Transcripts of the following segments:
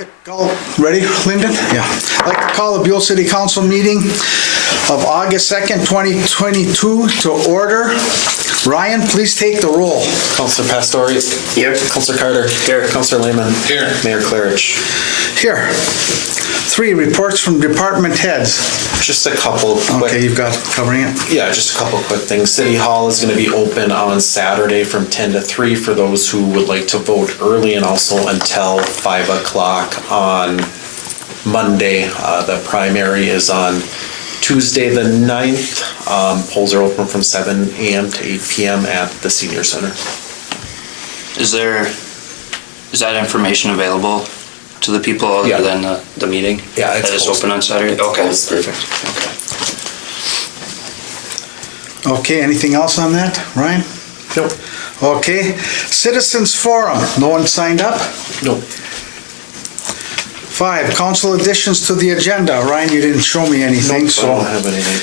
to call, ready, Lyndon? Yeah. I'd like to call the Buhl City Council meeting of August 2nd, 2022 to order. Ryan, please take the roll. Councilor Pastori. Here. Councilor Carter. Here. Councilor Lehman. Here. Mayor Claridge. Here. 3, reports from department heads. Just a couple quick. Okay, you've got covering it? Yeah, just a couple quick things. City Hall is going to be open on Saturday from 10 to 3 for those who would like to vote early, and also until 5 o'clock on Monday. The primary is on Tuesday the 9th. Polls are open from 7 a.m. to 8 p.m. at the Senior Center. Is that information available to the people other than the meeting? Yeah, it's open on Saturday? Okay, perfect. Okay, anything else on that, Ryan? Nope. Okay, Citizens Forum, no one signed up? Nope. 5, council additions to the agenda. Ryan, you didn't show me anything, Nope, so. I don't have anything.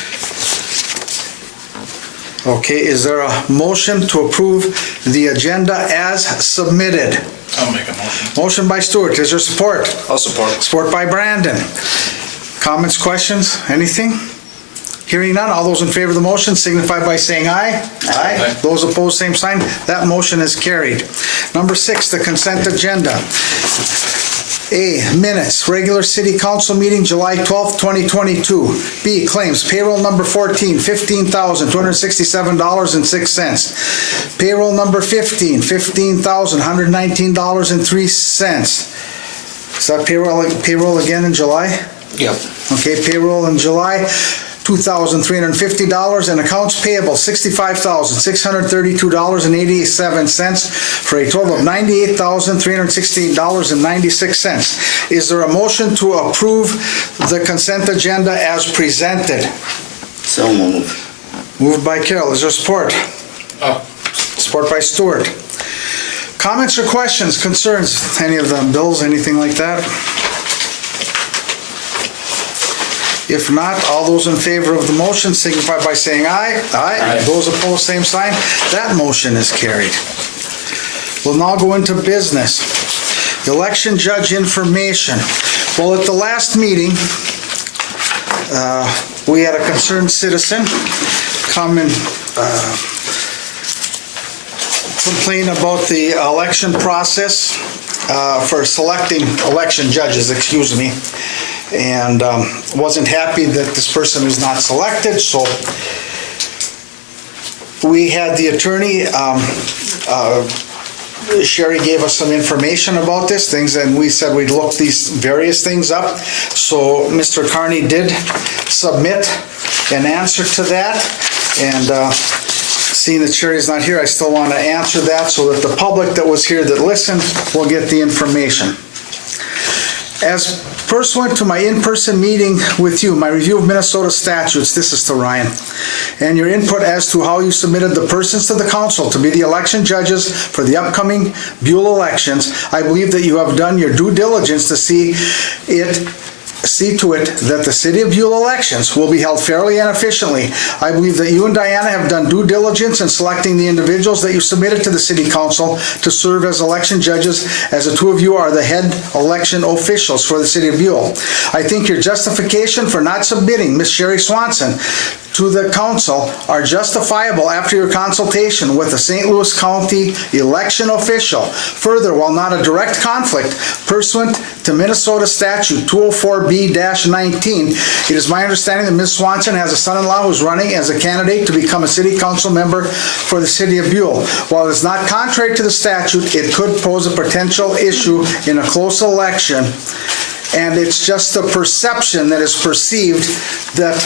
Okay, is there a motion to approve the agenda as submitted? I'll make a motion. Motion by Stuart, is there support? I'll support. Support by Brandon. Comments, questions, anything? Hearing none, all those in favor of the motion signify by saying aye. Aye. Those opposed, same sign. That motion is carried. Number 6, the consent agenda. A, minutes, regular city council meeting, July 12th, 2022. B, claims, payroll number 14, $15,267.06. Payroll number 15, $15,119.03. Is that payroll again in July? Yep. Okay, payroll in July, $2,350, and accounts payable, $65,632.87 for a total of $98,316.96. Is there a motion to approve the consent agenda as presented? So moved. Moved by Carol. Is there support? Oh. Support by Stuart. Comments or questions, concerns, any of the bills, anything like that? If not, all those in favor of the motion signify by saying aye. Aye. Those opposed, same sign. That motion is carried. We'll now go into business. Election judge information. Well, at the last meeting, we had a concerned citizen come and complain about the election process for selecting election judges, excuse me. And wasn't happy that this person was not selected, so we had the attorney, Sherry gave us some information about this, things, and we said we'd look these various things up. So Mr. Carney did submit an answer to that, and seeing that Sherry's not here, I still want to answer that so that the public that was here that listened will get the information. As pursuant to my in-person meeting with you, my review of Minnesota statutes, this is to Ryan, and your input as to how you submitted the persons to the council to be the election judges for the upcoming Buhl elections, I believe that you have done your due diligence to see to it that the City of Buhl elections will be held fairly and efficiently. I believe that you and Diana have done due diligence in selecting the individuals that you submitted to the City Council to serve as election judges, as the two of you are the head election officials for the City of Buhl. I think your justification for not submitting Ms. Sherry Swanson to the council are justifiable after your consultation with the St. Louis County election official. Further, while not a direct conflict pursuant to Minnesota statute 204B-19, it is my understanding that Ms. Swanson has a son-in-law who's running as a candidate to become a city council member for the City of Buhl. While it is not contrary to the statute, it could pose a potential issue in a close election, and it's just the perception that is perceived that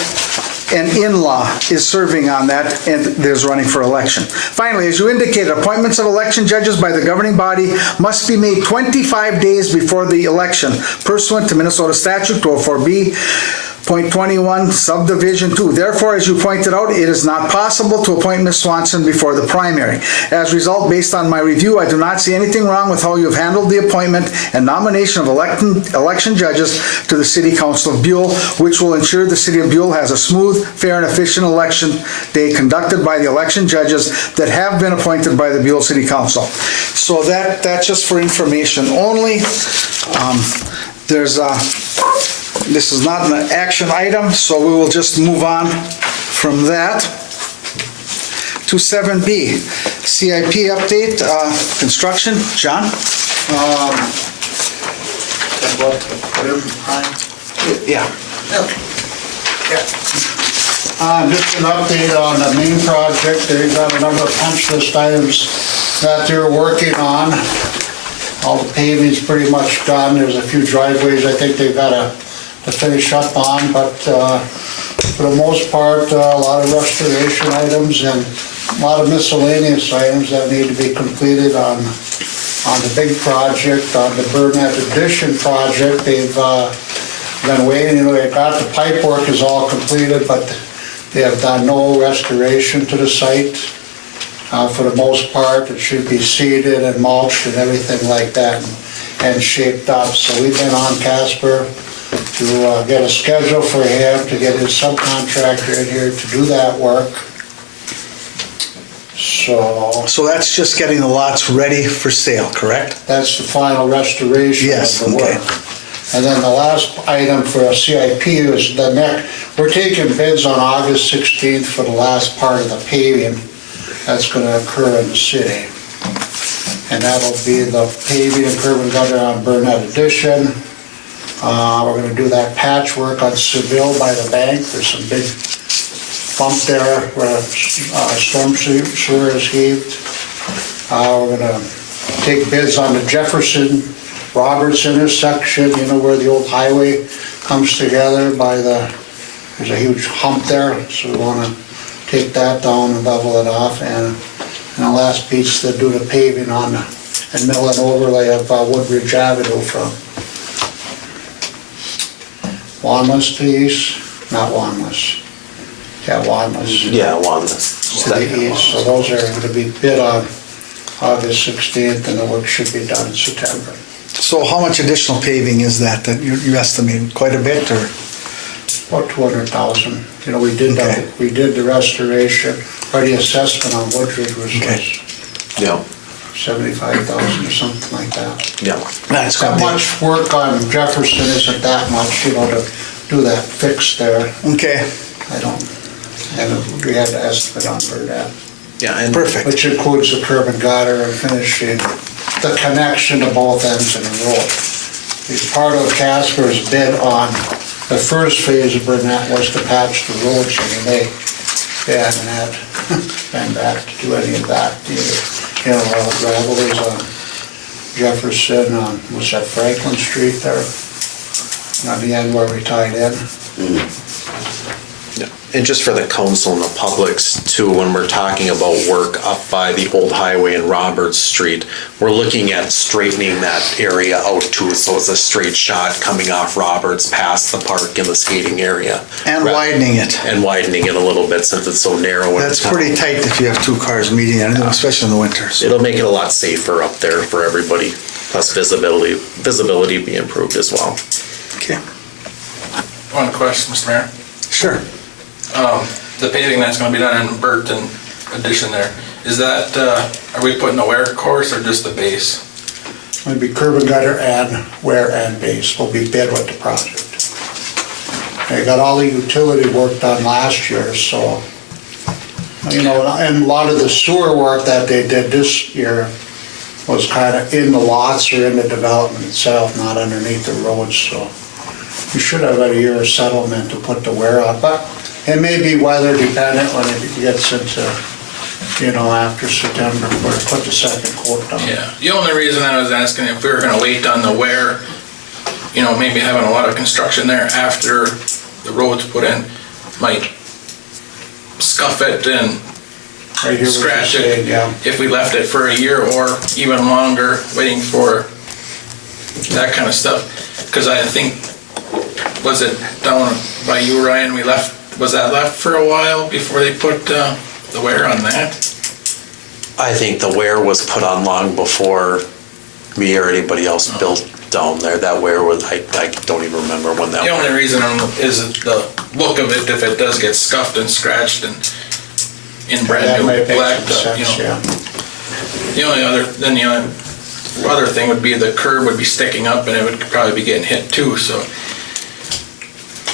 an in-law is serving on that and is running for election. Finally, as you indicated, appointments of election judges by the governing body must be made 25 days before the election, pursuant to Minnesota statute 204B.21 subdivision 2. Therefore, as you pointed out, it is not possible to appoint Ms. Swanson before the primary. As a result, based on my review, I do not see anything wrong with how you have handled the appointment and nomination of election judges to the City Council of Buhl, which will ensure the City of Buhl has a smooth, fair, and efficient election day conducted by the election judges that have been appointed by the Buhl City Council. So that's just for information only. This is not an action item, so we will just move on from that to 7B, CIP update, construction. John? Yeah. Just an update on the main project. They've got a number of punch list items that they're working on. All the paving's pretty much done. There's a few driveways I think they've got to finish up on, but for the most part, a lot of restoration items and a lot of miscellaneous items that need to be completed on the big project. On the Burnett Addition project, they've been waiting. They've got the pipe work is all completed, but they have done no restoration to the site. For the most part, it should be seeded and mulched and everything like that and shaped up. So we've been on Casper to get a schedule for him to get his subcontractor in here to do that work. So that's just getting the lots ready for sale, correct? that's the final restoration Yes, of the okay. work. And then the last item for a CIP is we're taking bids on August 16th for the last part of the paving that's going to occur in the city. And that'll be the paving and curb and gutter on Burnett Addition. We're going to do that patchwork on Seville by the bank. There's some big bump there where storm sewer is heaved. We're going to take bids on the Jefferson Roberts intersection, you know, where the old highway comes together there's a huge hump there, so we want to take that down and level it off. And the last piece, to do the paving on and mill and overlay of Woodridge Avenue from Wanless to the east, not Wanless. Yeah, Wanless. Yeah, Wanless. To the east, so those are going to be bid on August 16th, and the work should be done in September. So how much additional paving is that you estimate? Quite a bit, or? About 200,000. You know, we did Okay. the restoration, or the assessment on Woodridge was Okay. Yeah, 75,000 or something like that. yeah. That's That gonna much work on Jefferson isn't that much, you know, to do that fix there. be, okay, And we had the estimate on for that, Yeah, and perfect. which includes the curb and gutter and finishing the connection to both ends of the road. Part of Casper's bid on the first phase of Burnett was to patch the roads, I mean, they haven't had been back to do any of that. You know, all the gravel is on Jefferson, was that Franklin Street there? On the end where we tied in. Yeah. And just for the council and the publics too, when we're talking about work up by the old highway in Roberts Street, we're looking at straightening that area out too, so it's a straight shot coming off Roberts past the park and the skating area. And widening it. And widening it a little bit since it's so narrow. at That's the top. pretty tight if you have two cars meeting, especially in the winters. It'll make it a lot safer up there for everybody, plus visibility be improved as well. Okay, One question, Mr. Mayor. sure. The paving that's gonna be done in Burton Addition there, is that, are we putting a wear course or just the base? It'll be curb and gutter and wear and base will be bid with the project. They got all the utility work done last year, so, you know, and a lot of the sewer work that they did this year was kind of in the lots or in the development itself, not underneath the roads, so you should have a year of settlement to put the wear on, but it may be weather dependent when it gets into, you know, after September, where to put the second coat down. Yeah, the only reason I was asking if we were gonna wait on the wear, you know, maybe having a lot of construction there after the road's put in, might scuff it and I hear what you're scratch saying, it. yeah. If we left it for a year or even longer, waiting for that kind of stuff. Because I think, was it down by you, Ryan, was that left for a while before they put the wear on that? I think the wear was put on long before me or anybody else built down there. That wear was, I don't even remember when that The was. only reason is the look of it, if it does get scuffed and scratched and in brand That new might make black, some you sense, know. yeah. The only other thing would be the curb would be sticking up and it would probably be getting hit too, so.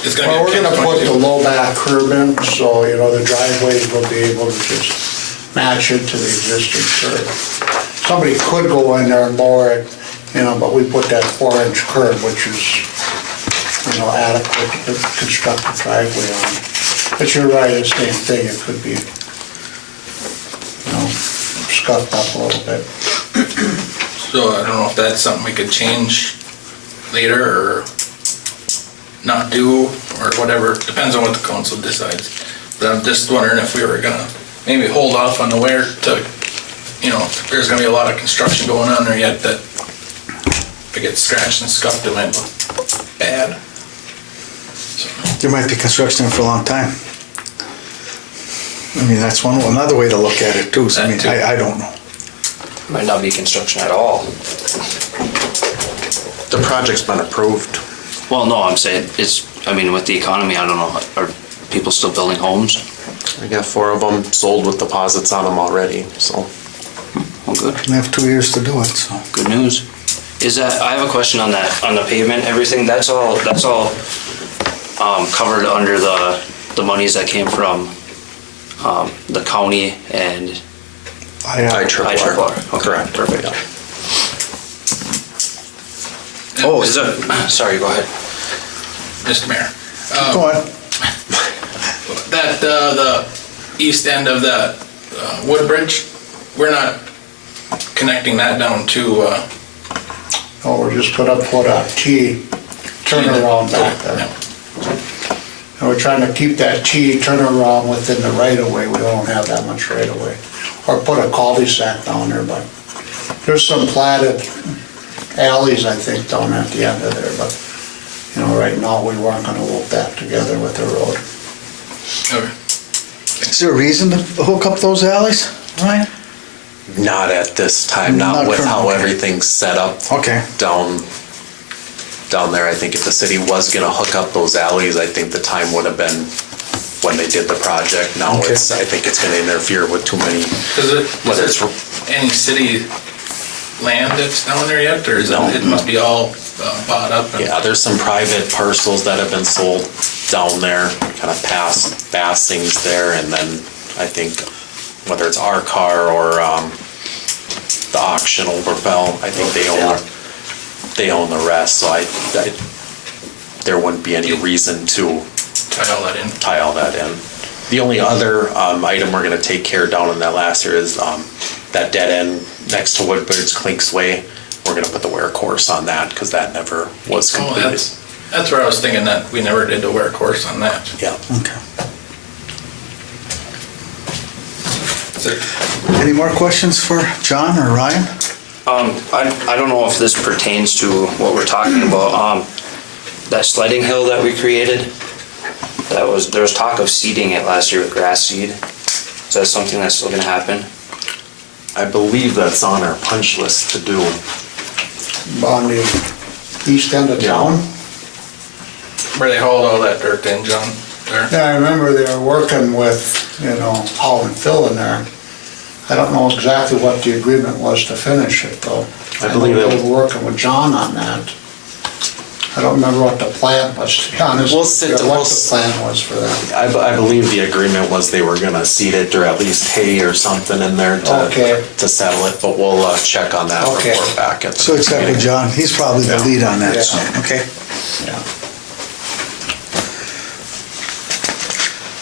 It's gonna Well, be we're a gonna put the catch-22. low back curb in, so, the driveways will be able to just match it to the existing curb. Somebody could go in there and lower it, but we put that 4-inch curb, which is, adequate to construct a driveway on. But you're right, it's the same thing, it could be, scuffed up a little bit. So I don't know if that's something we could change later or not do or whatever, depends on what the council decides. But I'm just wondering if we were gonna maybe hold off on the wear to, if there's gonna be a lot of construction going on there yet that if it gets scratched and scuffed, it might look bad. There might be construction for a long time. I mean, that's another way to look at it too. So, That too. I don't know. Might not be construction at all. The project's been approved. Well, no, I'm saying with the economy, I don't know, are people still building homes? We got 4 of them sold with deposits on them already, so. Well, good. We have 2 years to do it, so. Good news. I have a question on that, on the pavement, everything, that's all covered under the monies that came from the county and IRRR. Okay, Correct. perfect. Oh, is that, sorry, go ahead. Mr. Mayor. Go on. That, the east end of that Woodbridge, we're not connecting that down to, We're just gonna put a T turnaround back there. And we're trying to keep that T turnaround within the right of way, we don't have that much right of way. Or put a cul-de-sac down there, but there's some platted alleys, I think, down at the end of there, but, right now, we weren't gonna loop that together with the road. okay. Is there a reason to hook up those alleys, Ryan? Not at this time, not Not with how currently. everything's set up. Okay. Down there, I think if the city was gonna hook up those alleys, I think the time would have been when they did the project. Now Okay. I think it's gonna interfere with too many. Whether Is it's it any city land that's down there yet, or is No. it must be all bought up? and- Yeah, there's some private parcels that have been sold down there, kind of past Bassing's there, and then I think whether it's our car or the auction Oberfell, I think they own the rest, so there wouldn't be any reason to Tie all that in. tie all that in. The only other item we're gonna take care down in that last year is that dead end next to Woodbridge, Clinks Way. We're gonna put the wear course on that, because that never was Oh, completed. that's where I was thinking that we never did the wear course on that. Yeah. Okay. So, Any more questions for John or Ryan? I don't know if this pertains to what we're talking about, that sledding hill that we created, there was talk of seeding it last year with grass seed. Is that something that's still gonna happen? I believe that's on our punch list to do. On the east end of town. where they hauled all that dirt in, John, there. Yeah, I remember they were working with, Paul and Phil in there. I don't know exactly what the agreement was to finish it, though. I believe know it- they were working with John on that. I don't remember what the plan was, to be honest. We'll sit- What we'll the s- plan was for that. I believe the agreement was they were gonna seed it or at least hay or something in there Okay. to settle it, but we'll check on that Okay. report back at the So it's got with John, he's probably the lead on that, so, Yeah. okay. Yeah.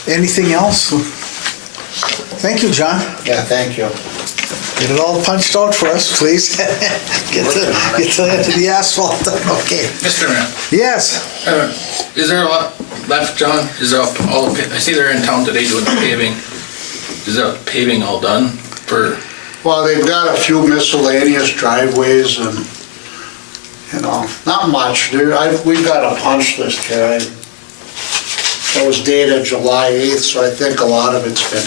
Anything else? Thank you, John. Yeah, thank you. Get it all punched out for us, please. Get to the asphalt, okay. Mr. Mayor, Yes, is there a lot left, John? Is there all, I see they're in town today doing the paving. Is the paving all done for, Well, they've got a few miscellaneous driveways and, not much. We've got a punch list here. It was dated July 8th, so I think a lot of it's been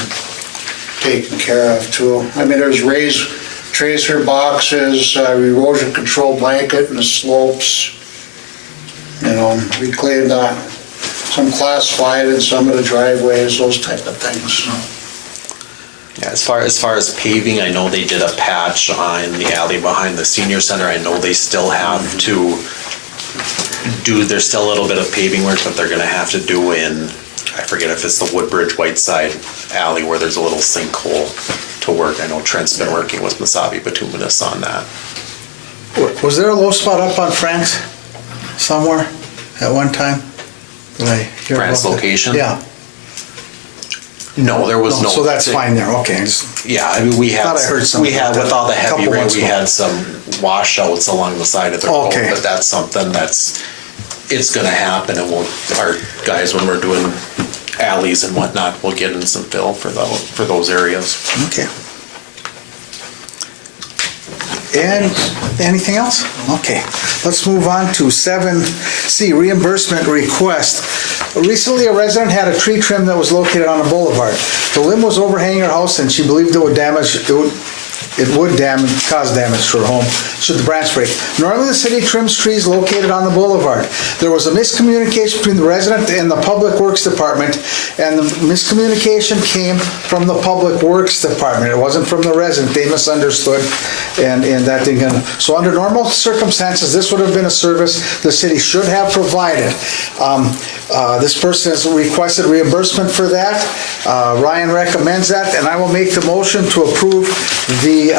taken care of too. I mean, there's raised tracer boxes, erosion control blanket in the slopes. We cleaned some class 5 in some of the driveways, those type of things. Yeah, as far as paving, I know they did a patch on the alley behind the senior center. I know they still have to there's still a little bit of paving work that they're gonna have to do in, I forget if it's the Woodbridge Whiteside alley where there's a little sinkhole to work. I know Trent's been working with Masabi Bituminous on that. Was there a low spot up on Frank's somewhere at one time? Did I hear Frank's about that? location? Yeah. No, there was no. So that's fine there, okay. Yeah, I mean, we had, Thought I heard something about with that all the a heavy couple rain, months we ago. had some washouts along the side of the road, Okay. but that's something it's gonna happen, and our guys, when we're doing alleys and whatnot, we'll get in some fill for those areas. Okay. And anything else? Okay, let's move on to 7C, reimbursement request. Recently, a resident had a tree trim that was located on a boulevard. The limb was overhanging her house and she believed it would cause damage to her home should the branch break. Normally, the city trims trees located on the boulevard. There was a miscommunication between the resident and the Public Works Department, and the miscommunication came from the Public Works Department. It wasn't from the resident. They misunderstood, and that didn't get. So under normal circumstances, this would have been a service the city should have provided. This person has requested reimbursement for that. Ryan recommends that, and I will make the motion to approve the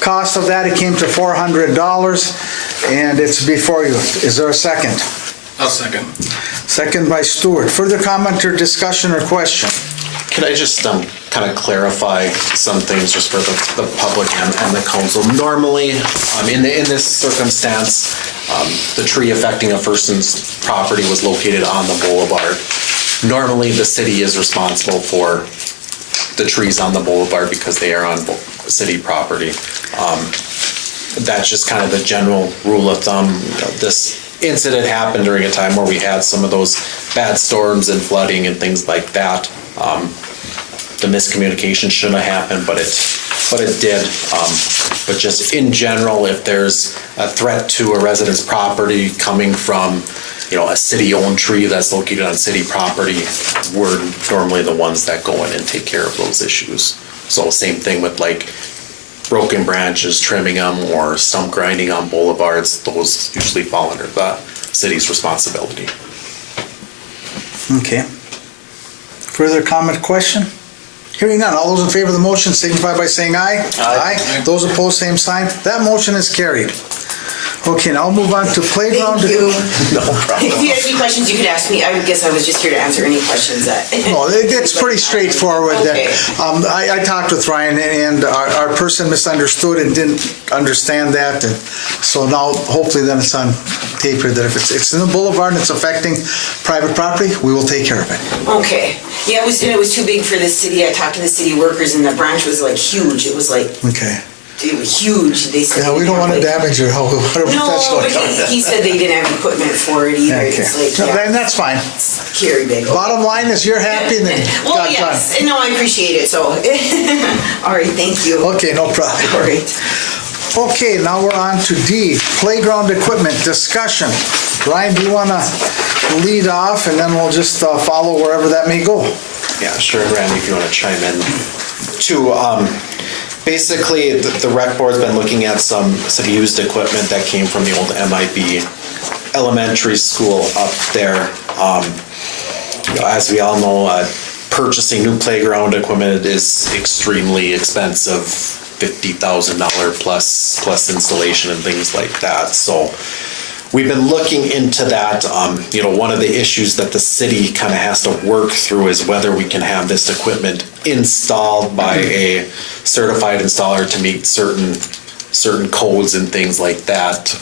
cost of that. It came to $400, and it's before you. Is there a second? I'll second. Second by Stewart. Further comment or discussion or question? Can I just kind of clarify some things just for the public and the council? Normally, in this circumstance, the tree affecting a person's property was located on the boulevard. Normally, the city is responsible for the trees on the boulevard because they are on city property. That's just kind of the general rule of thumb. This incident happened during a time where we had some of those bad storms and flooding and things like that. The miscommunication shouldn't have happened, but it did. But just in general, if there's a threat to a resident's property coming from, a city-owned tree that's located on city property, we're normally the ones that go in and take care of those issues. So same thing with like broken branches, trimming them, or stump grinding on boulevards, those usually fall under the city's responsibility. Okay. Further comment, question? Hearing none. All those in favor of the motion signify by saying aye. Aye. Those opposed, same sign. That motion is carried. Okay, now I'll move on to playground. Thank you. No problem. If you had any questions, you could ask me. I guess I was just here to answer any questions that. No, it's pretty straightforward. Okay. I talked with Ryan, and our person misunderstood and didn't understand that. And so now, hopefully, then it's on tape here that if it's in the boulevard and it's affecting private property, we will take care of it. Okay. Yeah, it was too big for the city. I talked to the city workers, and the branch was like huge. It was like. Okay. It was huge. They said. Yeah, we don't want to damage your whole professional. No, he said they didn't have equipment for it either. Okay. It's like, No, then that's fine. Carry big. Bottom line is you're happy and it Well, got yes. done. No, I appreciate it. So, all right. Thank you. Okay, no problem. All right. Okay, now we're on to D, playground equipment discussion. Ryan, do you want to lead off, and then we'll just follow wherever that may go? Yeah, sure, Randy, if you want to chime in too. Basically, the rec board's been looking at some used equipment that came from the old MIB elementary school up there. As we all know, purchasing new playground equipment is extremely expensive, $50,000 plus installation and things like that. So we've been looking into that. One of the issues that the city kind of has to work through is whether we can have this equipment installed by a certified installer to meet certain codes and things like that,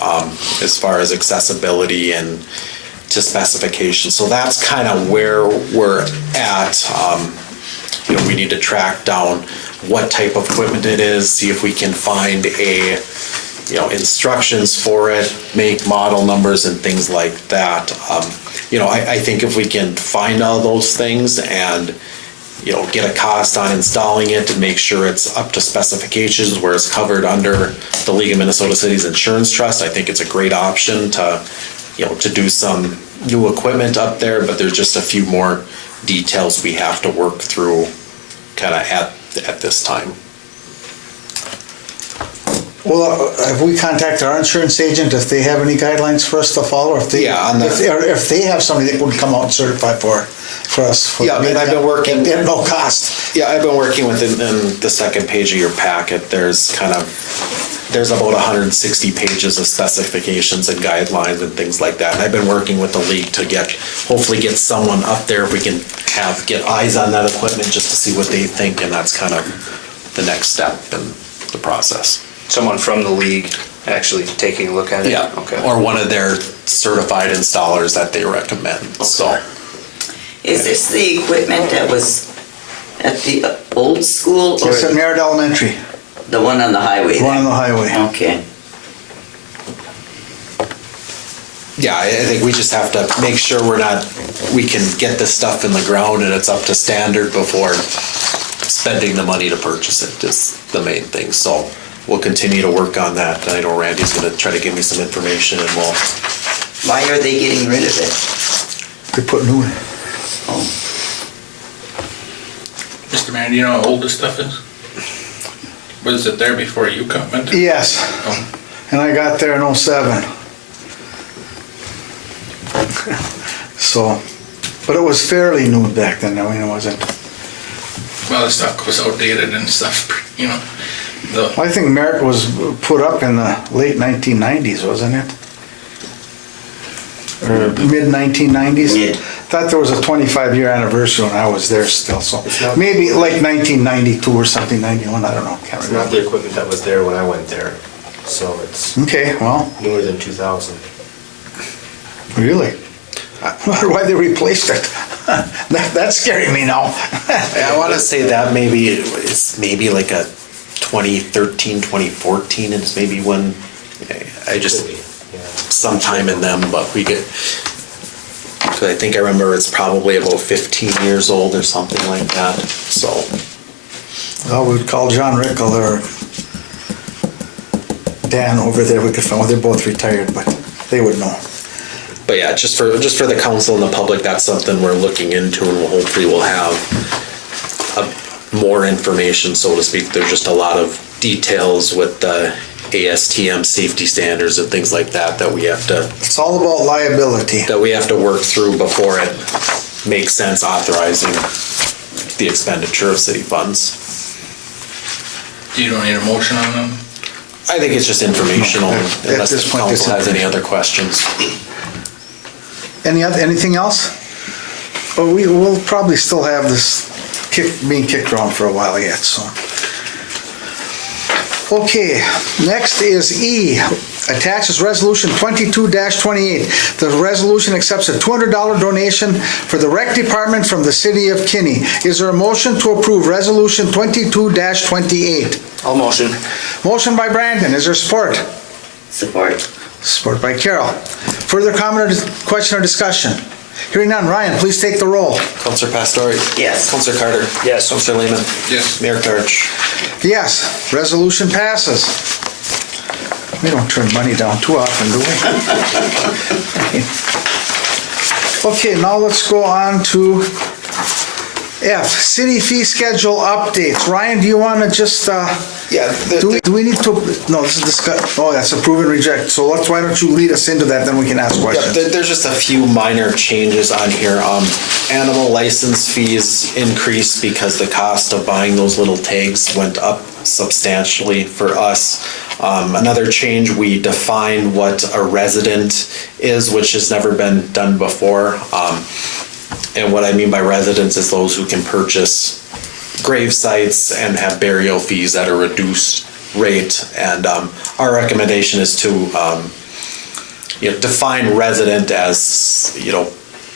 as far as accessibility and to specifications. So that's kind of where we're at. We need to track down what type of equipment it is, see if we can find instructions for it, make, model numbers, and things like that. I think if we can find all those things and, get a cost on installing it and make sure it's up to specifications where it's covered under the League of Minnesota Cities Insurance Trust, I think it's a great option to do some new equipment up there, but there's just a few more details we have to work through kind of at this time. Well, have we contacted our insurance agent if they have any guidelines for us to follow? Or if they, Yeah, on the- if they have somebody that would come out and certify for us? Yeah, and I've been working- At no cost. Yeah, I've been working with in the second page of your packet, there's about 160 pages of specifications and guidelines and things like that. And I've been working with the league to hopefully get someone up there if we can get eyes on that equipment just to see what they think, and that's kind of the next step in the process. Someone from the league actually taking a look at it? Yeah, Okay. or one of their certified installers that they recommend, so. Is this the equipment that was at the old school or It's at Merritt Elementary, the one on the highway? one on the highway. Okay. Yeah, I think we just have to make sure we can get this stuff in the ground and it's up to standard before spending the money to purchase it, is the main thing. So we'll continue to work on that. I know Randy's gonna try to give me some information and we'll, Why are they getting rid of it? They put new in. Oh, Mr. Mayor, do you know how old this stuff is? Was it there before you went? Yes, Oh. and I got there in '07. So, but it was fairly new back then, I mean, it wasn't. Well, the stuff was outdated and stuff, you know. I think Merritt was put up in the late 1990s, wasn't it? Or mid-1990s? Mid. Thought there was a 25-year anniversary when I was there still, so maybe like 1992 or something, 91, I don't know, can't It's not remember. the equipment that was there when I went there, so it's Okay, well, newer than 2000. really? I wonder why they replaced it. That's scaring me now. I wanna say that it's maybe like a 2013, 2014 is maybe when, I just, Could be, yeah. sometime in them, but we get, cause I think I remember it's probably about 15 years old or something like that, so. Well, we'd call John Rickle or Dan over there, we could find, well, they're both retired, but they would know. But yeah, just for the council and the public, that's something we're looking into, and hopefully we'll have more information, so to speak. There's just a lot of details with the ASTM safety standards and things like that we have to It's all about liability. work through before it makes sense authorizing the expenditure of city funds. You don't need a motion on them? I think it's just informational, No, at unless this the point, it's council has any other questions. Anything else? Well, we'll probably still have this being kicked around for a while yet, so. Okay, next is E, attaches resolution 22-28. The resolution accepts a $200 donation for the rec department from the city of Kinney. Is there a motion to approve resolution 22-28? I'll motion. Motion by Brandon, is there support? support. Support by Carol. Further comment or question or discussion? Hearing none, Ryan, please take the roll. Counselor Pastori? Yes. Counselor Carter? Yes. Counselor Lehman? Yes. Mayor Karch? Yes, resolution passes. We don't turn money down too often, do we? Okay, now let's go on to F, city fee schedule updates. Ryan, do you want to just, Yeah. do we need to, no, this is discuss, oh, that's approve and reject. So why don't you lead us into that, then we can ask Yeah, questions. there's just a few minor changes on here. Animal license fees increased because the cost of buying those little tags went up substantially for us. Another change, we define what a resident is, which has never been done before. And what I mean by residents is those who can purchase grave sites and have burial fees at a reduced rate. And our recommendation is to define resident as,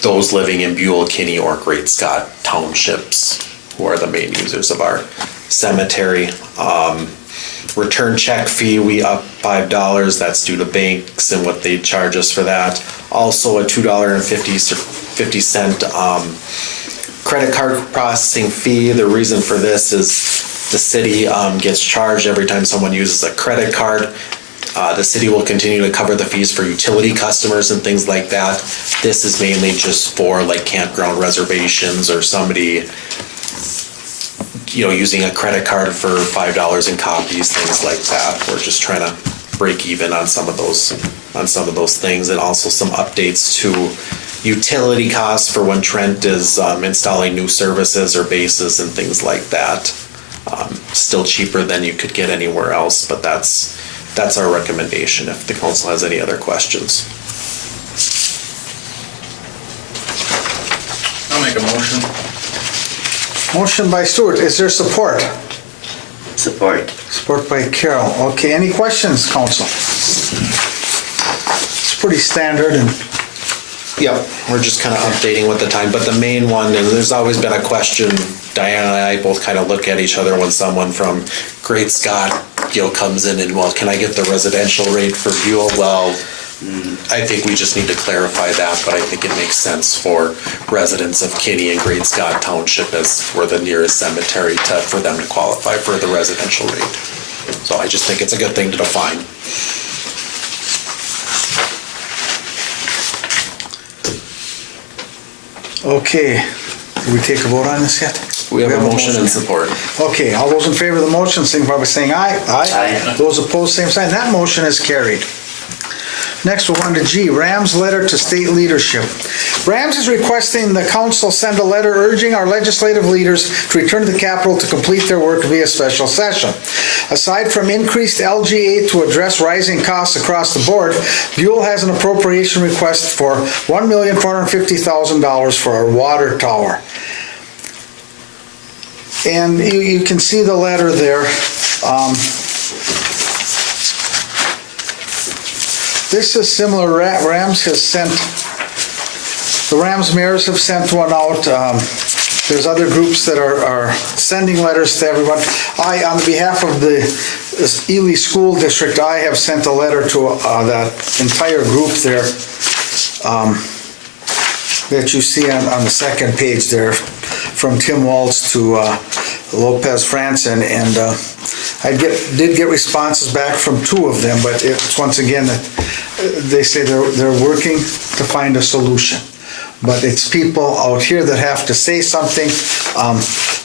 those living in Buhl, Kinney, or Great Scott townships, who are the main users of our cemetery. Return check fee, we up $5. That's due to banks and what they charge us for that. Also a $2.50 credit card processing fee. The reason for this is the city gets charged every time someone uses a credit card. The city will continue to cover the fees for utility customers and things like that. This is mainly just for like campground reservations or somebody using a credit card for $5 in copies, things like that. We're just trying to break even on some of those things, and also some updates to utility costs for when Trent is installing new services or bases and things like that. Still cheaper than you could get anywhere else, but that's our recommendation if the council has any other questions. I'll make a motion. Motion by Stuart, is there support? Support. Support by Carol. Okay, any questions, council? It's pretty standard and Yep, we're just kind of updating with the time, but the main one, and there's always been a question, Diana and I both kind of look at each other when someone from Great Scott, comes in and, well, can I get the residential rate for Buhl? Well, I think we just need to clarify that, but I think it makes sense for residents of Kinney and Great Scott Township, as we're the nearest cemetery, for them to qualify for the residential rate. So I just think it's a good thing to define. okay. Did we take a vote on this yet? We have a motion and support. Okay, all those in favor of the motion, signify by saying aye. Aye. Those opposed, same sign. That motion is carried. Next, we're on to G, Ram's letter to state leadership. Rams is requesting the council send a letter urging our legislative leaders to return to the Capitol to complete their work via special session. Aside from increased LGA to address rising costs across the board, Buhl has an appropriation request for $1,450,000 for our water tower. And you can see the letter there. This is similar, Rams has sent, the Rams mayors have sent one out. There's other groups that are sending letters to everyone. On behalf of the Ely School District, I have sent a letter to that entire group there that you see on the second page there, from Tim Waltz to Lopez Franson, and I did get responses back from two of them, but it's once again that they say they're working to find a solution. But it's people out here that have to say something.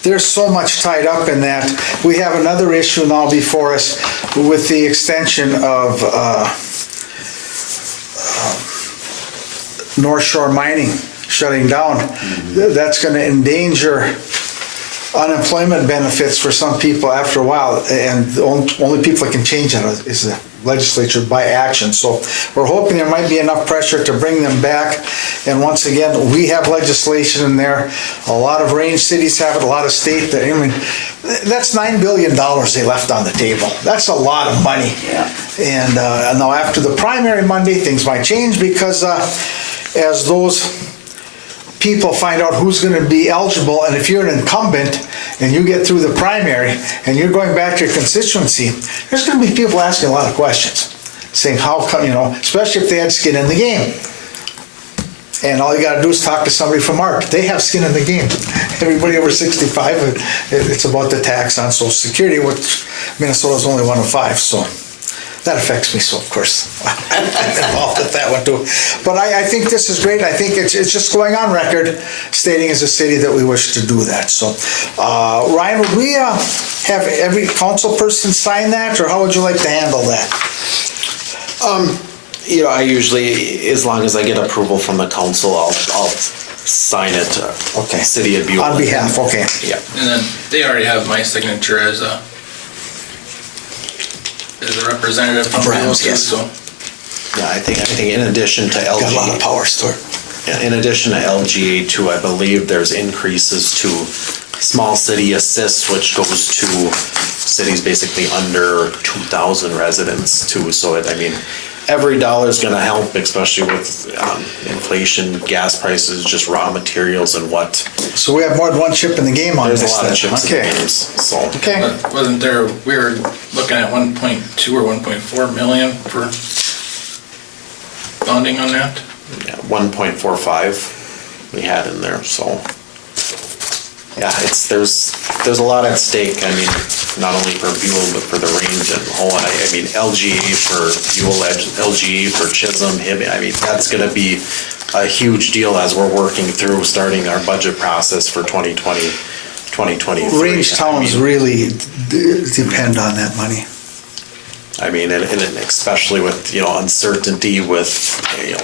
There's so much tied up in that. We have another issue now before us with the extension of North Shore Mining shutting down. That's going to endanger unemployment benefits for some people after a while, and the only people that can change that is the legislature by action. So we're hoping there might be enough pressure to bring them back. And once again, we have legislation in there. A lot of range cities have it, a lot of state. That's $9 billion they left on the table. That's a lot of money. Yeah. And now after the primary Monday, things might change, because as those people find out who's going to be eligible, and if you're an incumbent and you get through the primary and you're going back to your constituency, there's going to be people asking a lot of questions, saying how come, especially if they had skin in the game. And all you got to do is talk to somebody from ARC. They have skin in the game. Everybody over 65, it's about the tax on Social Security, which Minnesota's only one of 5, so that affects me, so of course I'm involved with that one too. But I think this is great. I think it's just going on record, stating as a city that we wish to do that. So, Ryan, would we have every council person sign that, or how would you like to handle that? I usually, as long as I get approval from the council, I'll sign it. Okay. City of Buhl. On behalf, okay. Yeah. And then they already have my signature as a representative from Rams, Buhl, yes. so. Yeah, I think in addition to LGA. Got a lot of power, Stuart. Yeah, in addition to LGA too, I believe there's increases to small city assist, which goes to cities basically under 2,000 residents too. So every dollar is going to help, especially with inflation, gas prices, just raw materials and what. So we have more than one chip in the game on There's this. a lot of chips in the Okay. games. So Okay. But wasn't there, we were looking at 1.2 or 1.4 million for bonding on that? yeah, 1.45 we had in there. So yeah, there's a lot at stake. Not only for Buhl but for the range and the whole. LGA for Buhl, LGA for Chisholm, Hibbing. That's going to be a huge deal as we're working through starting our budget process for 2020, 2023. Range towns really depend on that money. I mean, and especially with, uncertainty with,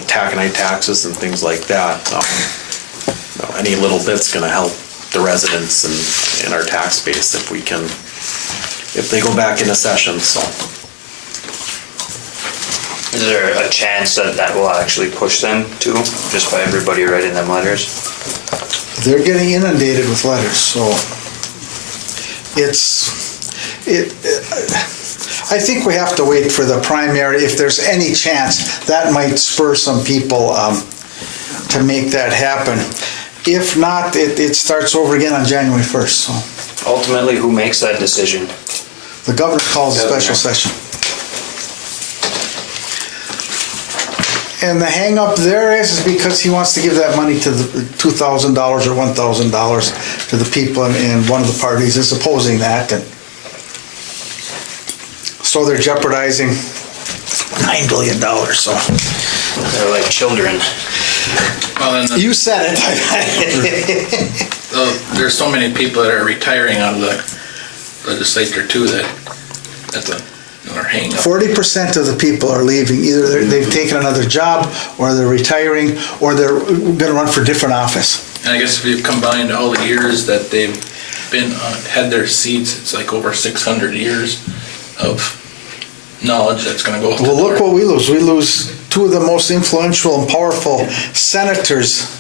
taconite taxes and things like that. Any little bit's gonna help the residents and in our tax base if they go back into session, so. Is there a chance that will actually push them to, just by everybody writing them letters? They're getting inundated with letters, so I think we have to wait for the primary. If there's any chance, that might spur some people to make that happen. If not, it starts over again on January 1st, so. Ultimately, who makes that decision? The governor calls a special session. And the hang up there is because he wants to give that money to the $2,000 or $1,000 to the people, and one of the parties is opposing that. And so they're jeopardizing $9 billion, so. They're like children. Well, and You said it. there's so many people that are retiring out of the legislature too that's another hang up. 40% of the people are leaving. Either they've taken another job, or they're retiring, or they're gonna run for different office. And I guess if you've combined all the years that they've been, had their seats, it's like over 600 years of knowledge that's gonna go. Well, look what we lose. We lose two of the most influential and powerful senators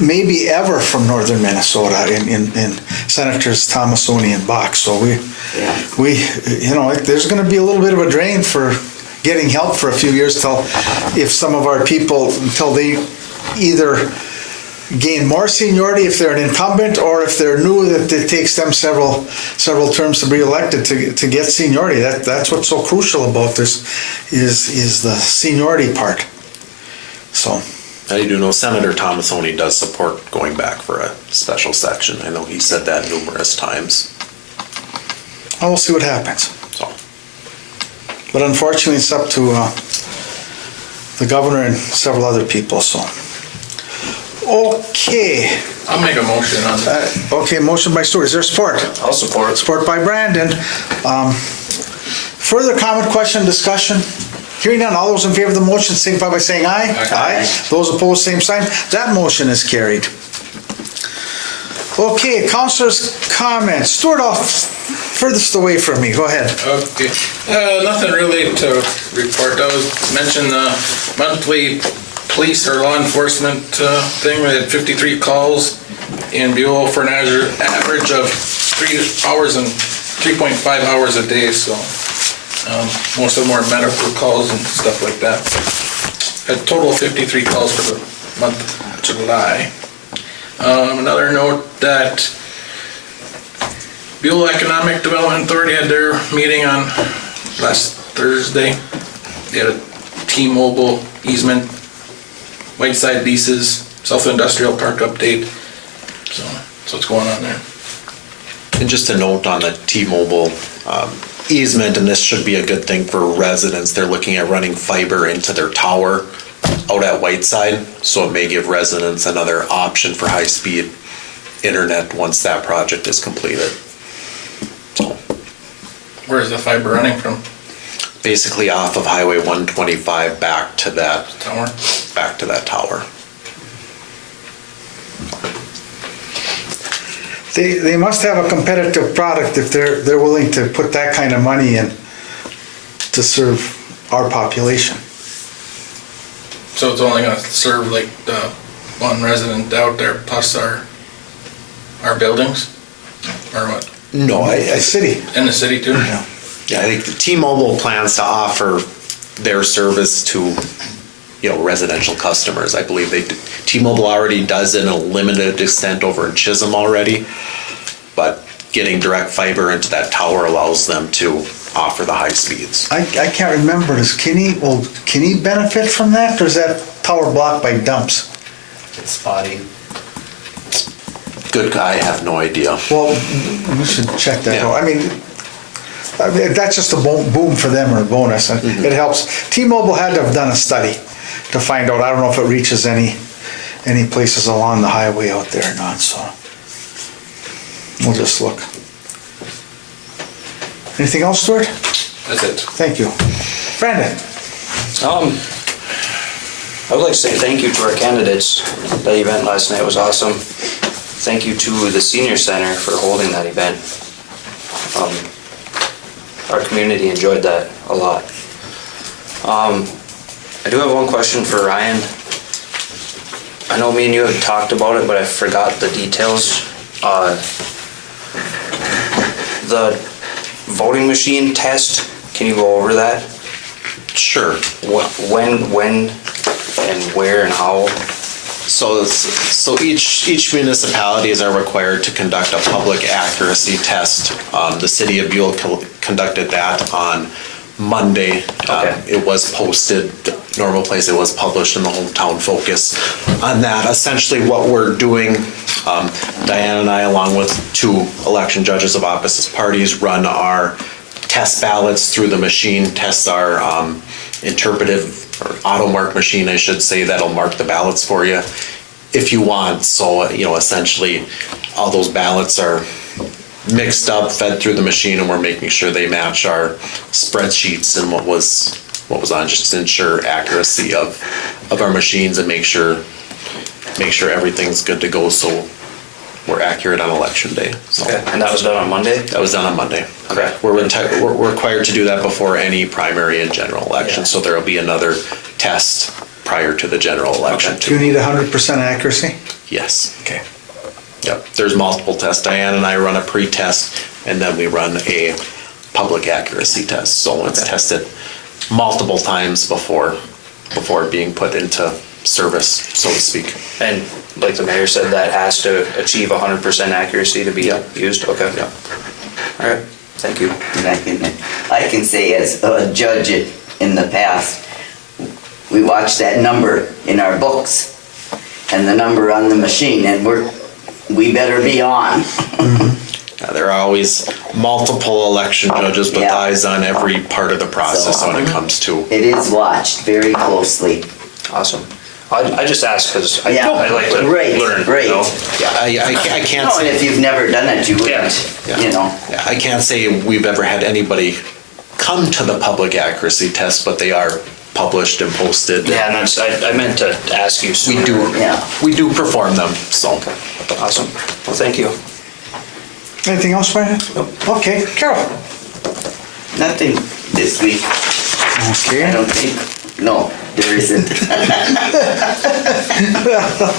maybe ever from northern Minnesota in Senators Thomasoni and Bach. So there's going to be a little bit of a drain for getting help for a few years if some of our people, until they either gain more seniority if they're an incumbent, or if they're new, that it takes them several terms to be elected to get seniority. That's what's so crucial about this is the seniority part. So. I do know Senator Thomasoni does support going back for a special section. I know he said that numerous times. We'll see what happens. So, but unfortunately, it's up to the governor and several other people. So, okay. I'll make a motion on that. Okay, motion by Stuart. Is there support? I'll support. Support by Brandon. Further comment, question, discussion? Hearing none, all those in favor of the motion signify by saying aye. Aye. Those opposed, same sign. That motion is carried. Okay, councilors' comments. Stuart, furthest away from me. Go ahead. Okay, nothing really to report. I was mentioned the monthly police or law enforcement thing. We had 53 calls in Buhl for an average of 3.5 hours a day, so. Most of them are medical calls and stuff like that. A total of 53 calls for the month of July. Another note that Buhl Economic Development Authority had their meeting on last Thursday. They had a T-Mobile easement, Whiteside leases, Self-Industrial Park update. So that's what's going on there. and just a note on the T-Mobile easement, and this should be a good thing for residents. They're looking at running fiber into their tower out at Whiteside, so it may give residents another option for high-speed internet once that project is completed. So, Where's the fiber running from? basically off of Highway 125 back to that Tower? tower. They must have a competitive product if they're willing to put that kind of money in to serve our population. So it's only gonna serve like the one resident out there plus our buildings? Or what? No, A city. In the city too? Yeah. Yeah, I think the T-Mobile plans to offer their service to, residential customers. I believe T-Mobile already does it in a limited extent over in Chisholm already, but getting direct fiber into that tower allows them to offer the high speeds. I can't remember, does Kinney benefit from that, or is that tower blocked by dumps? It's spotty. Good guy, I have no idea. Well, we should check that Yeah. out. I mean, that's just a boom for them or a bonus. It helps. T-Mobile had to have done a study to find out. I don't know if it reaches any places along the highway out there or not, so. We'll just look. Anything else, Stuart? That's it. Thank you. Brandon? I would like to say thank you to our candidates. That event last night was awesome. Thank you to the senior center for holding that event. Our community enjoyed that a lot. I do have one question for Ryan. I know me and you had talked about it, but I forgot the details. The voting machine test, can you go over that? Sure. When and where and how? So each municipalities are required to conduct a public accuracy test. The city of Buhl conducted that on Monday. Okay. It was posted, normal place, it was published in the Hometown Focus on that. Essentially what we're doing, Diane and I, along with 2 election judges of opposite parties, run our test ballots through the machine, test our interpretive or auto mark machine, I should say, that'll mark the ballots for you if you want. So, essentially all those ballots are mixed up, fed through the machine, and we're making sure they match our spreadsheets and what was on, just to ensure accuracy of our machines and make sure everything's good to go, so we're accurate on election day. So Okay. And that was done on Monday? that was done on Monday. Okay. We're required to do that before any primary and general election, Yeah. so there'll be another test prior to the general election Do you too. need 100% accuracy? Yes. Okay. Yep, there's multiple tests. Diane and I run a pre-test, and then we run a public accuracy test. So it's tested multiple times before being put into service, so to speak. And like the mayor said, that has to achieve 100% accuracy to be used? Okay. Yeah. All right, thank you. And I can say as a judge in the past, we watch that number in our books and the number on the machine, and we better be on. There are always multiple election judges with Yeah. eyes on every part of the process So, when it comes to. It is watched very closely. Awesome. I just asked because I Yeah. like to Great, learn. great. You know? Yeah, I can't No, and if say, you've never done it, you wouldn't, Yeah. you know. yeah, I can't say we've ever had anybody come to the public accuracy test, but they are published and posted. Yeah, and I meant to ask you We sooner. do, Yeah. we do perform them, so. Awesome. Well, thank you. Anything else, Brandon? Okay, Carol? Nothing this week, I Okay. don't think. No, there isn't.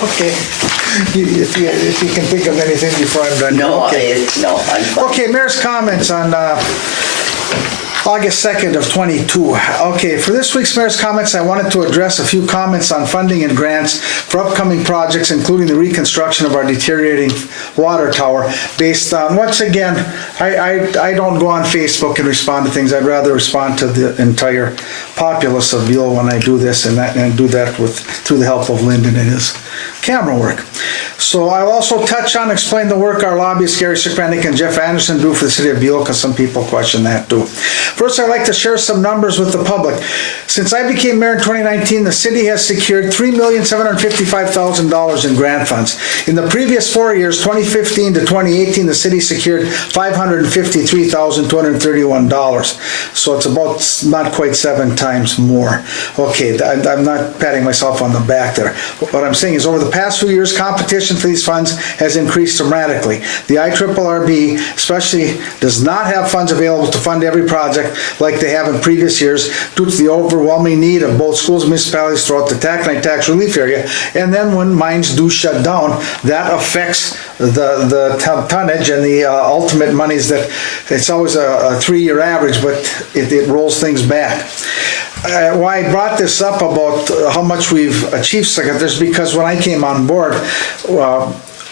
Okay. If you can think of anything before I'm done. No, Okay. I'm fine. Okay, mayor's comments on August 2nd of '22. Okay, for this week's mayor's comments, I wanted to address a few comments on funding and grants for upcoming projects, including the reconstruction of our deteriorating water tower. Based on, once again, I don't go on Facebook and respond to things. I'd rather respond to the entire populace of Buhl when I do this, and do that through the help of Lyndon and his camera work. So I'll also touch on, explain the work our lobbyists Gary Sukranich and Jeff Anderson do for the city of Buhl, because some people question that too. First, I'd like to share some numbers with the public. Since I became mayor in 2019, the city has secured $3,755,000 in grant funds. In the previous 4 years, 2015 to 2018, the city secured $553,231. So it's about not quite 7 times more. Okay, I'm not patting myself on the back there. What I'm saying is over the past few years, competition for these funds has increased dramatically. The IRRB especially does not have funds available to fund every project like they have in previous years due to the overwhelming need of both schools and municipalities throughout the taconite tax relief area. And then when mines do shut down, that affects the tonnage and the ultimate monies that, it's always a 3-year average, but it rolls things back. Why I brought this up about how much we've achieved, is because when I came on board,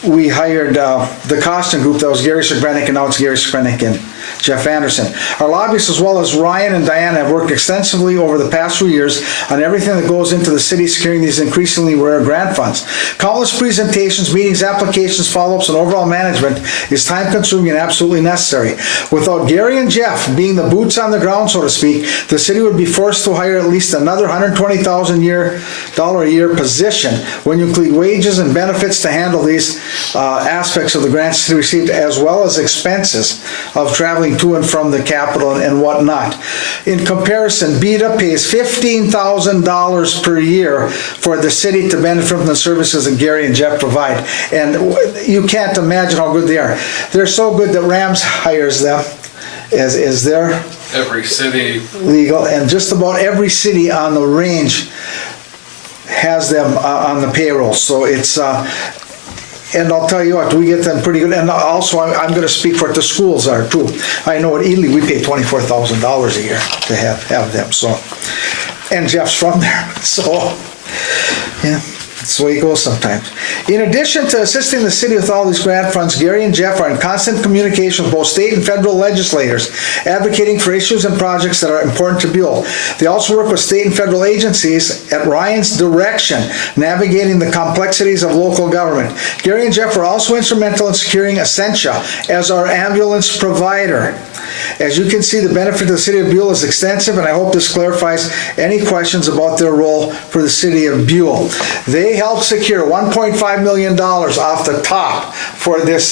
we hired the Costin Group, that was Gary Sukranich, and now it's Gary Sukranich and Jeff Anderson. Our lobbyists, as well as Ryan and Diana, have worked extensively over the past few years on everything that goes into the city securing these increasingly rare grant funds. Countless presentations, meetings, applications, follow-ups, and overall management is time-consuming and absolutely necessary. Without Gary and Jeff being the boots on the ground, so to speak, the city would be forced to hire at least another $120,000 a year position when you include wages and benefits to handle these aspects of the grants received, as well as expenses of traveling to and from the capital and whatnot. In comparison, BETA pays $15,000 per year for the city to benefit from the services that Gary and Jeff provide. And you can't imagine how good they are. They're so good that Rams hires them as their Every city, legal, and just about every city on the range has them on the payroll. So it's, and I'll tell you what, we get them pretty good. And also, I'm going to speak for what the schools are too. I know at Ely, we pay $24,000 a year to have them. So, and Jeff's from there. So, yeah. That's the way it goes sometimes. In addition to assisting the city with all these grant funds, Gary and Jeff are in constant communication with both state and federal legislators, advocating for issues and projects that are important to Buhl. They also work with state and federal agencies at Ryan's direction, navigating the complexities of local government. Gary and Jeff are also instrumental in securing Essentia as our ambulance provider. As you can see, the benefit to the city of Buhl is extensive, and I hope this clarifies any questions about their role for the city of Buhl. They helped secure $1.5 million off the top for this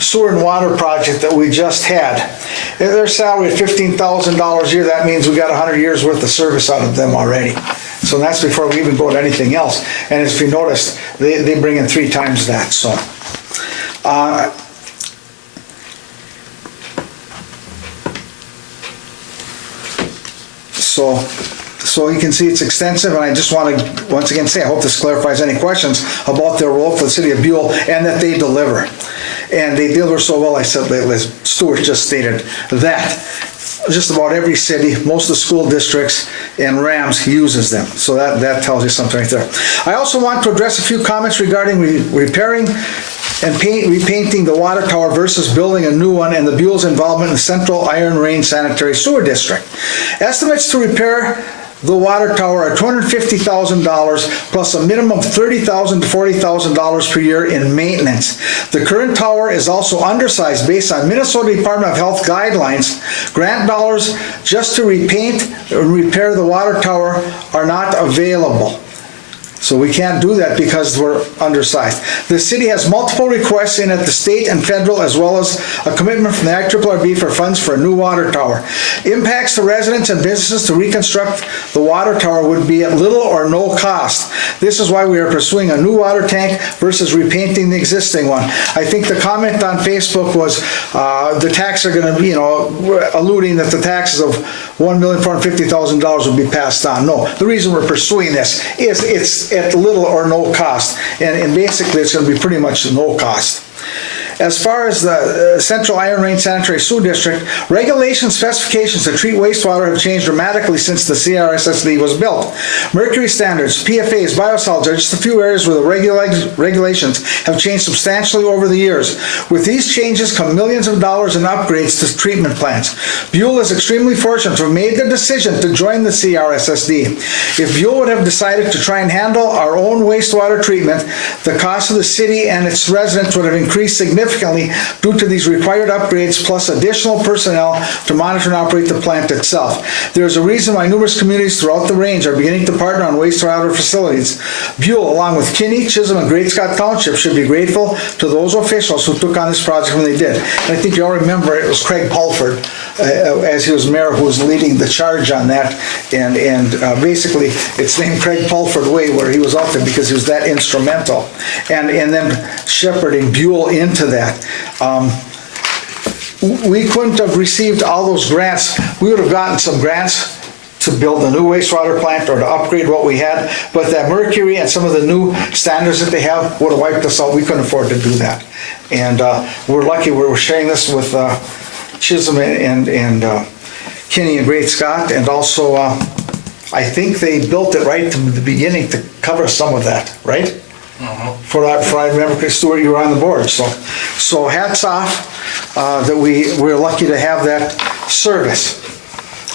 sewer and water project that we just had. Their salary at $15,000 a year, that means we got 100 years worth of service out of them already. So that's before we even go to anything else. And as you noticed, they bring in 3 times that. So you can see it's extensive, and I just want to once again say I hope this clarifies any questions about their role for the city of Buhl and that they deliver. And they deliver so well, I said, as Stuart just stated, that just about every city, most of the school districts, and Rams uses them. So that tells you something right there. I also want to address a few comments regarding repairing and repainting the water tower versus building a new one, and the Buhl's involvement in the Central Iron Rain Sanitary Sewer District. Estimates to repair the water tower are $250,000 plus a minimum of $30,000 to $40,000 per year in maintenance. The current tower is also undersized based on Minnesota Department of Health guidelines. Grant dollars just to repaint and repair the water tower are not available. So we can't do that because we're undersized. The city has multiple requests in at the state and federal, as well as a commitment from the IRRB for funds for a new water tower. Impacts to residents and businesses to reconstruct the water tower would be at little or no cost. This is why we are pursuing a new water tank versus repainting the existing one. I think the comment on Facebook was the tax are going to, alluding that the taxes of $1,450,000 would be passed on. No, the reason we're pursuing this is it's at little or no cost, and basically it's going to be pretty much no cost. As far as the Central Iron Rain Sanitary Sewer District, regulation specifications to treat wastewater have changed dramatically since the CRSSD was built. Mercury standards, PFAs, biosolids are just a few areas where the regulations have changed substantially over the years. With these changes come millions of dollars in upgrades to treatment plants. Buhl is extremely fortunate to have made the decision to join the CRSSD. If Buhl would have decided to try and handle our own wastewater treatment, the cost of the city and its residents would have increased significantly due to these required upgrades plus additional personnel to monitor and operate the plant itself. There is a reason why numerous communities throughout the range are beginning to partner on wastewater facilities. Buhl, along with Kinney, Chisholm, and Great Scott Township, should be grateful to those officials who took on this project when they did. And I think you all remember it was Craig Pulford, as he was mayor, who was leading the charge on that. And basically, it's named Craig Pulford Way, where he was out there because he was that instrumental. And then shepherding Buhl into that. We couldn't have received all those grants. We would have gotten some grants to build a new wastewater plant or to upgrade what we had, but that mercury and some of the new standards that they have would have wiped us out. We couldn't afford to do that. And we're lucky we're sharing this with Chisholm and Kinney and Great Scott, and also I think they built it right from the beginning to cover some of that, right? For I remember, because Stuart, you were on the board, so hats off that we're lucky to have that service.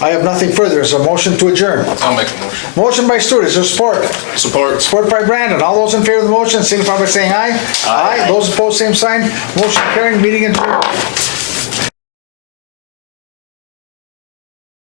I have nothing further. Is there a motion to adjourn? I'll make a motion. Motion by Stuart, is there support? Support. Support by Brandon. All those in favor of the motion, signify by saying aye. Aye. Those opposed, same sign. Motion carried, meeting adjourned.